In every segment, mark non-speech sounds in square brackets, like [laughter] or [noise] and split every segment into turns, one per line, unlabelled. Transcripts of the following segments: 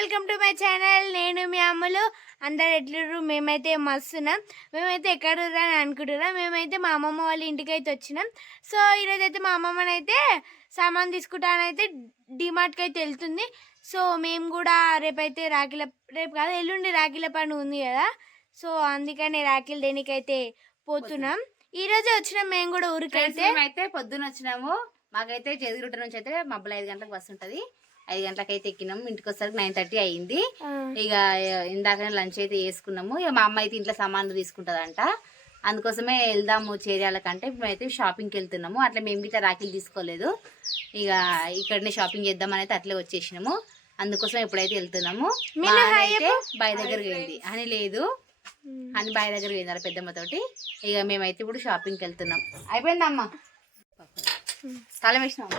Welcome to my channel. నేను మీ అమ్మలు. అందరు ఎట్లుర్రు? మేమైతే మస్తున్నాం. మేమైతే ఎక్కడ అని అనుకుంటున్నాం. మేమైతే మా అమ్మమ్మ వాళ్ళ ఇంటికి అయితే వచ్చినాం. సో ఈరోజు అయితే మా అమ్మమ్మని అయితే సామాన్ తీసుకుంటానైతే డిమార్ట్కి అయితే వెళ్తుంది. సో మేము కూడా రేపైతే రాఖీల రేపు కాదు ఎల్లుండి రాఖీల పండుగ ఉంది కదా. సో అందుకనే రాఖీలు దేనికైతే పోతున్నాం. ఈ రోజే వచ్చినాం మేము కూడా ఊరికైతే.
అయితే పొద్దున్న వచ్చినాము. మాకైతే జదిగుట్ట నుంచి అయితే మబ్బులు ఐదు గంటలకు బస్సు ఉంటది. ఐదు గంటలకు అయితే ఎక్కినాము. ఇంటికి వచ్చేసరికి నైన్ థర్టీ అయ్యింది
ఆ,
ఇక ఇందాకనే లంచ్ అయితే వేసుకున్నాము ఇక మా అమ్మ అయితే ఇంట్లో సామాన్లు తీసుకుంటదంట. అందుకోసమే వెళ్దాము ఇప్పుడు అయితే షాపింగ్కి వెళ్తున్నాము. అట్లా మేము గిట్లా రాఖీలు తీసుకోలేదు. ఇక ఇక్కడనే షాపింగ్ చేద్దామని అయితే అట్లే వచ్చేసినాము. అందుకోసం ఇప్పుడైతే వెళ్తున్నాము బాయ్ దగ్గరికి వెళ్ళింది అని లేదు. అని బాయ్ దగ్గర పోయింది పెద్దమ్మతోటి. ఇక మేమైతే ఇప్పుడు షాపింగ్కి వెళ్తున్నాం. అయిపోయిందమ్మా. తాళం వేసినాం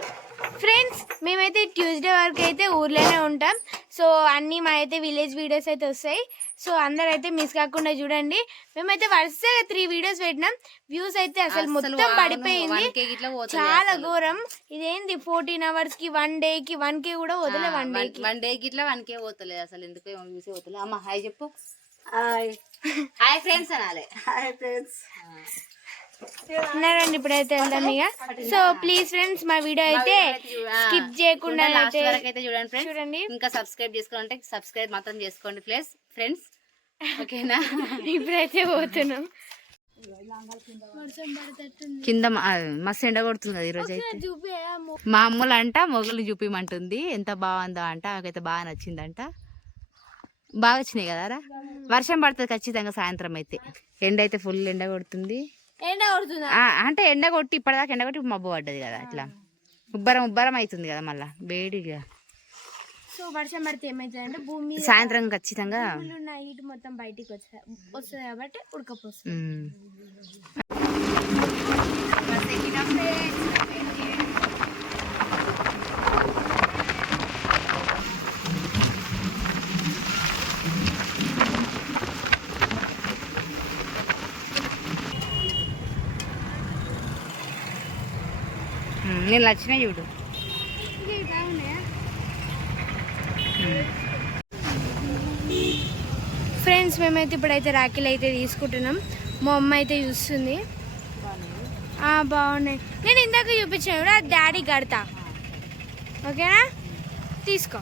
ఫ్రెండ్స్ మేమైతే ట్యూస్డే వరకు అయితే ఊర్లోనే ఉంటాం. సో అన్నీ మా అయితే విలేజ్ వీడియోస్ అయితే వస్తాయి. సో అందరూ అయితే మిస్ కాకుండా చూడండి. మేమైతే వరుసగా త్రీ వీడియోస్ పెట్టినాం. వ్యూస్ అయితే అసలు మొత్తం పడిపోయింది. చాలా ఘోరం. ఇదేంది? ఫోర్టీన్ అవర్స్కి వన్ డే కి వన్ కే కూడా వదిలే వన్ డే కి.
వన్ డే గిట్లా వన్ కే పోతలేదు అసలు. ఎందుకు ఏమో పోతలేదు అమ్మ హాయ్ చెప్పు. హాయ్ హాయ్ ఫ్రెండ్స్ అనాలి. హాయ్ ఫ్రెండ్స్
ఉన్నారండి ఇప్పుడైతే వెళ్దాం ఇక సో ప్లీజ్ ఫ్రెండ్స్ మా వీడియో అయితే స్కిప్ చేయకుండా అయితే
చూడండి ఫ్రెండ్స్
చూడండి.
ఇంకా సబ్స్క్రైబ్ చేసుకోవాలంటే సబ్స్క్రైబ్ మాత్రం చేసుకోండి ప్లీజ్ ఫ్రెండ్స్ ఓకేనా? [laughs]
ఇప్పుడైతే పోతున్నాం.
కింద మస్తు ఎండ కొడుతుంది కదా ఈరోజు అయితే మా అమ్మలు అంట మొగలు చూపిమంటుంది. ఎంత బాగుందో అంట నాకైతే బాగా నచ్చిందంట. బాగా వచ్చినాయి కదారా వర్షం పడుతుంది ఖచ్చితంగా సాయంత్రం అయితే. ఎండ అయితే ఫుల్ ఎండ కొడుతుంది.
ఎండ కొడుతుందా?
అంటే ఎండ కొట్టి ఇప్పటిదాకా ఎండ కొట్టి మబ్బు పడ్డది కదా అట్లా. ఉబ్బరం ఉబ్బరం అవుతుంది కదా మళ్ళా వేడిగా.
సో వర్షం పడితే ఏమవుతుంది అంటే భూమి
సాయంత్రం ఖచ్చితంగా.
హీట్ మొత్తం బయటికి వస్తుంది వస్తుంది కాబట్టి ఉడకపోస్తుంది.
నేను నచ్చిన చూడు.
ఫ్రెండ్స్ మేమైతే ఇప్పుడైతే రాఖీలు అయితే తీసుకుంటున్నాం. మా అమ్మ అయితే చూస్తుంది. బాగున్నాయి. నేను ఇందాక చూపించాను కూడా డాడీ కడతా. ఓకేనా? తీసుకో.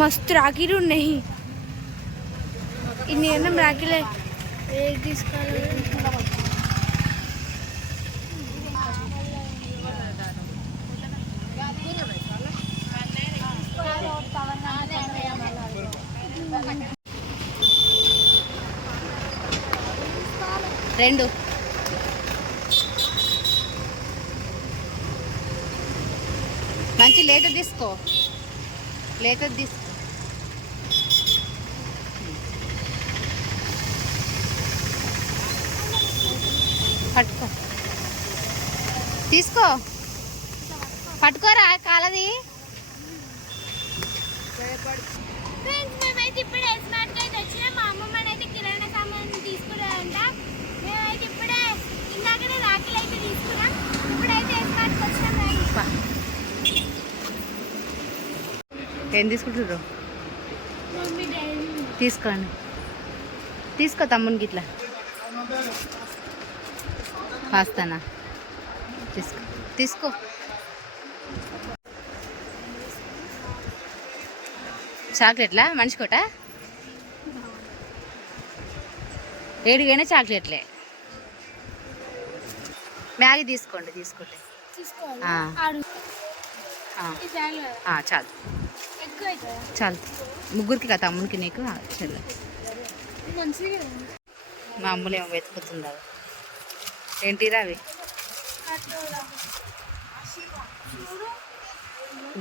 మస్తు రాఖీలు ఉన్నాయి. ఇన్ని అన్నం రాఖీలే.
రెండు. మంచి లేత తీసుకో. లేత తీసుకో. పట్టుకో. తీసుకో. పట్టుకోరా కాలది.
ఫ్రెండ్స్ మేమైతే ఇప్పుడే స్మార్ట్ అయితే వచ్చినాం. మా కిరాణా మేమైతే ఇప్పుడే ఇందాకనే రాఖీలు అయితే తీసుకున్నాం. ఇప్పుడైతే స్మార్ట్కి వచ్చినాం.
ఏం తీసుకుంటారు తీసుకోండి. తీసుకో తమ్మునికి ఇట్లా. వస్తానా తీసుకో తీసుకో. చాక్లెట్లా? మనిషికోట ఏడిగైనా చాక్లెట్లే. మ్యాగీ తీసుకోండి
ఇది చాలు.
చాలు చాలు. ముగ్గురికి కదా తమ్మునికి నీకు? చెల్లె.
కదా
మా అమ్ములేమో వెతుకుతుందా ఏంటిరా అవి?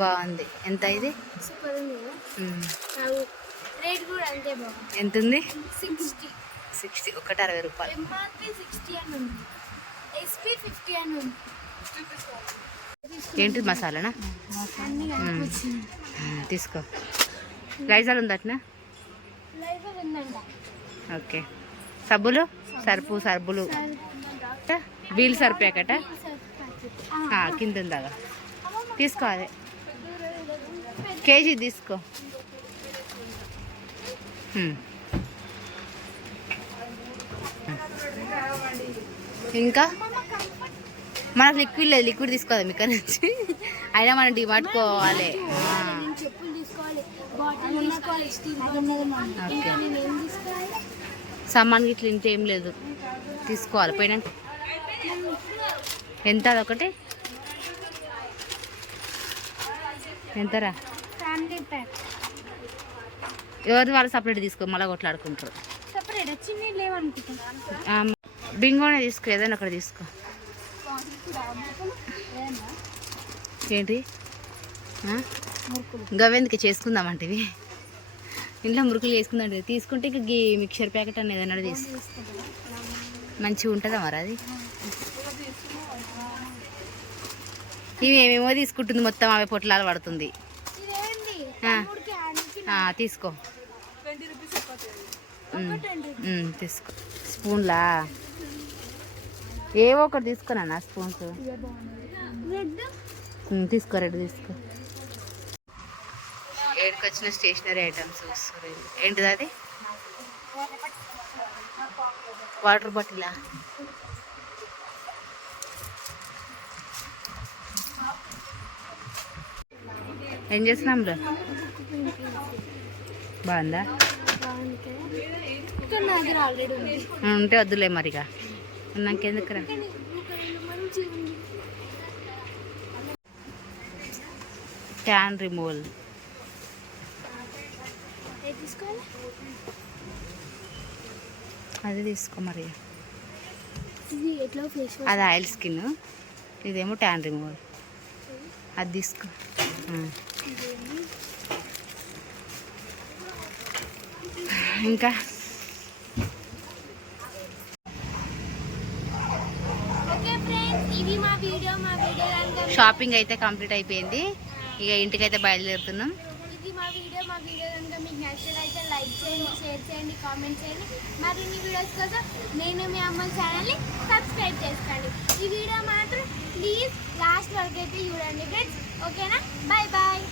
బాగుంది. ఎంత ఇది? ఎంత ఉంది
సిక్స్టీ.
ఒకటి అరవై రూపాయలు. ఏంటి మసాలానా? తీసుకో. లైజాల్ ఉందట్నా?
ఉందంట.
ఓకే. సబ్బులు? సర్పు సర్బులు. Wheel Surf packet? ఆ, కింద ఉందాగా తీసుకో అదే. కేజీ తీసుకో. ఇంకా? మనకు లిక్విడ్ లేదు లిక్విడ్ తీసుకోదా మీకు నుంచి. అయినా మనం డిమార్ట్ పోవాలి. సామాన్ గిట్ల ఇంట్లో ఏం లేదు. తీసుకోవాలి. పోయినాక ఎంత అదొకటి ఎంతరా?
Family pack.
ఎవరిది వాళ్ళు సపరేట్ తీసుకో మళ్ళీ కొట్లాడుకుంటారు. బింగోనే తీసుకో ఏదైనా ఒకటి తీసుకో. ఏంటి? గవెందుకు చేసుకుందామంటివి? ఇంట్లో మురుకులు చేసుకుందాం తీసుకుంటే ఇక గీ మిక్చర్ ప్యాకెట్ అనేది ఏదైనా తీసుకో. మంచిగా ఉంటుందా మరి అది? ఇవి ఏమేమో తీసుకుంటుంది మొత్తం అవి పొట్లాలు పడుతుంది.
ఇదేంటి
ఆ.
తమ్ముడికి ఆనికి
ఆ, తీసుకో. తీసుకో. స్పూన్లా? ఏవో ఒకటి తీసుకున్నా స్పూన్స్. తీసుకో రెడ్ తీసుకో. ఏడుకి వచ్చిన స్టేషనరీ ఐటమ్స్ ఏంటిది అది? వాటర్ బాటిలా? ఏం చేస్తున్నాంలో బాగుందా? ఉంటే వద్దులే మరిగా. నాకెందుకురా
కానీ ఒక ఇల్లు
ట్యాన్ రిమూవల్
తీసుకోవాలి?
అది తీసుకో మరి. అది ఆయిల్ స్కిన్. ఇదేమో ట్యాన్ రిమూవల్ అది తీసుకో. ఇంకా? షాపింగ్ అయితే కంప్లీట్ అయిపోయింది. ఇక ఇంటికైతే బయలుదేరుతున్నాం.
ఇది మా వీడియో మా వీడియో కనుక మీకు నచ్చినట్లయితే లైక్ చేయండి షేర్ చేయండి కామెంట్ చేయండి. మరిన్ని వీడియోస్ కోసం నేను మీ అమ్మ ఛానల్ని సబ్స్క్రైబ్ చేసుకోండి. ఈ వీడియో మాత్రం ప్లీజ్ లాస్ట్ వరకు అయితే చూడండి ఫ్రెండ్స్ ఓకేనా? Bye bye